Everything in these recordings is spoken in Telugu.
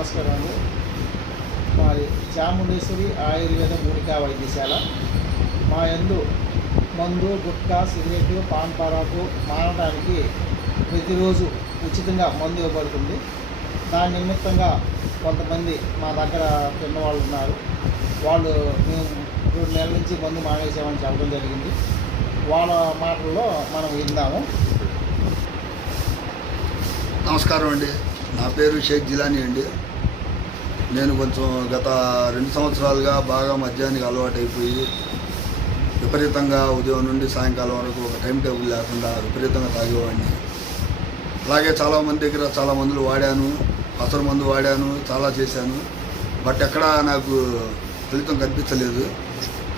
నమస్కారం అండి. మాది చాముండేశ్వరి ఆయుర్వేద మూలికా వైద్యశాల. మా యందు మందు, గుట్కా, సిగరెట్, పాన్ పరాకు మానడానికి ప్రతిరోజు ఉచితంగా మందు ఇవ్వబడుతుంది. దాని నిమిత్తంగా కొంతమంది మా దగ్గర తిన్నవాళ్ళు ఉన్నారు. వాళ్ళు మేము 2 నెలల నుంచి మందు మానేసామని చెప్పడం జరిగింది. వాళ్ళ మాటల్లో మనం విందాము. నమస్కారం అండి. నా పేరు షేక్ జిలానీ అండి. నేను కొంచెం గత 2 సంవత్సరాలుగా బాగా మద్యానికి అలవాటు అయిపోయి విపరీతంగా ఉదయం నుండి సాయంకాలం వరకు ఒక టైం టేబుల్ లేకుండా విపరీతంగా తాగేవాడిని. అలాగే చాలామంది దగ్గర చాలా మందులు వాడాను, అసలు మందు వాడాను, చాలా చేశాను. బట్ ఎక్కడా నాకు ఫలితం కనిపించలేదు.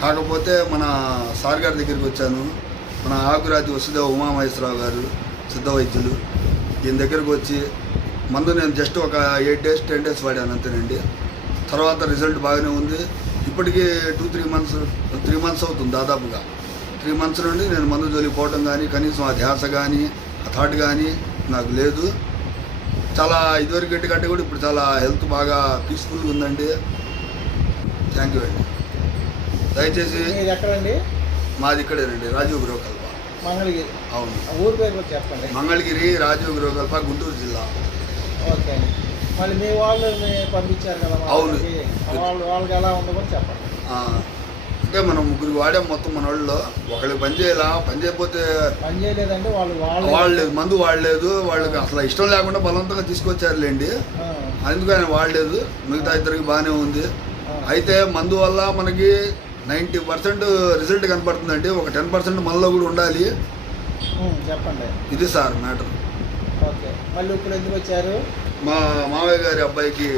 కాకపోతే మన సార్ గారి దగ్గరికి వచ్చాను. మన ఆకురాతి వసుదేవ ఉమామహేశ్వరరావు గారు సిద్ధ వైద్యులు. ఈయన దగ్గరకు వచ్చి మందు నేను జస్ట్ ఒక 8 days 10 days వాడాను అంతేనండి. తర్వాత రిజల్ట్ బాగానే ఉంది. ఇప్పటికీ 3 months అవుతుంది దాదాపుగా. 3 months నుండి నేను మందు జోలికి పోవటం కానీ కనీసం ఆ ధ్యాస కానీ ఆ థాట్ కానీ నాకు లేదు. చాలా ఇదివరకు కంటే కూడా ఇప్పుడు చాలా హెల్త్ బాగా పీస్ఫుల్గా ఉందండి. థ్యాంక్ యూ అండి. దయచేసి ఎక్కడండి? మాది ఇక్కడేనండి, రాజీవ్ గృహకల్ప, మంగళగిరి. అవును, ఊరి పేరు చెప్పండి. మంగళగిరి, రాజీవ్ గృహకల్ప, గుంటూరు జిల్లా. ఓకే అండి. మళ్ళీ మీ వాళ్ళని పంపించారు కదా, అవును. వాళ్ళకి ఎలా ఉందో కూడా చెప్పండి. అంటే మనం 3 వాడాం మొత్తం. మన వాళ్ళు ఒకళ్ళకి పని చేయాల, పని చేయకపోతే పని చేయలేదంటే వాడలేదు, మందు వాడలేదు. వాళ్ళకి అసలు ఇష్టం లేకుండా బలవంతంగా తీసుకొచ్చారులేండి. అందుకని వాడలేదు. మిగతా ఇద్దరికి బాగానే ఉంది. అయితే మందు వల్ల మనకి 90% రిజల్ట్ కనపడుతుందండి. ఒక 10% మనలో కూడా ఉండాలి. చెప్పండి. ఇది సార్ మ్యాటర్. ఓకే. మళ్ళీ ఇప్పుడు ఎందుకు వచ్చారు? మా మావయ్య గారి అబ్బాయికి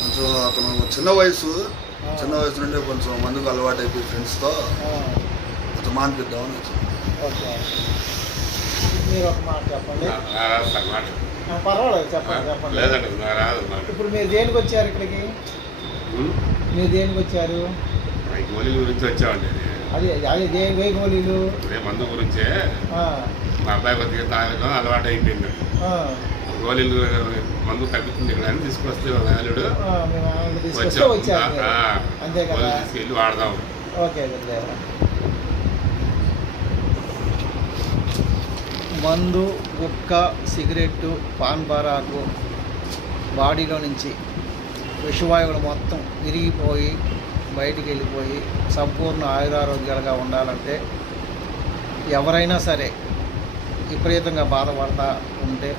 కొంచెం అతను చిన్న వయసు నుండి కొంచెం మందుకు అలవాటు అయిపోయి ఫ్రెండ్స్తో కొంచెం మానిపిద్దామని వచ్చాను. ఓకే. మీరు ఒక మాట చెప్పండి. పర్వాలేదు, చెప్పండి. ఇప్పుడు మీరు దేనికి వచ్చారు ఇక్కడికి? మీరు దేనికి వచ్చారు? గోళీల గురించి వచ్చామండి. అదే ఏ గోళీలు? మందు గురించే. మా అబ్బాయి కొద్దిగా తాగడం అలవాటు అయిపోయింది. గోళీలు మందు తగ్గుతుంది ఇక్కడ అని తీసుకొస్తే వేలుడు తీసుకెళ్ళి వాడదాం. ఓకే. మందు, గుట్కా, సిగరెట్టు, పాన్ పరాకు బాడీలో నుంచి విషవాయువులు మొత్తం విరిగిపోయి బయటికి వెళ్ళిపోయి సంపూర్ణ ఆయురారోగ్యాలుగా ఉండాలంటే ఎవరైనా సరే విపరీతంగా బాధపడతా ఉంటే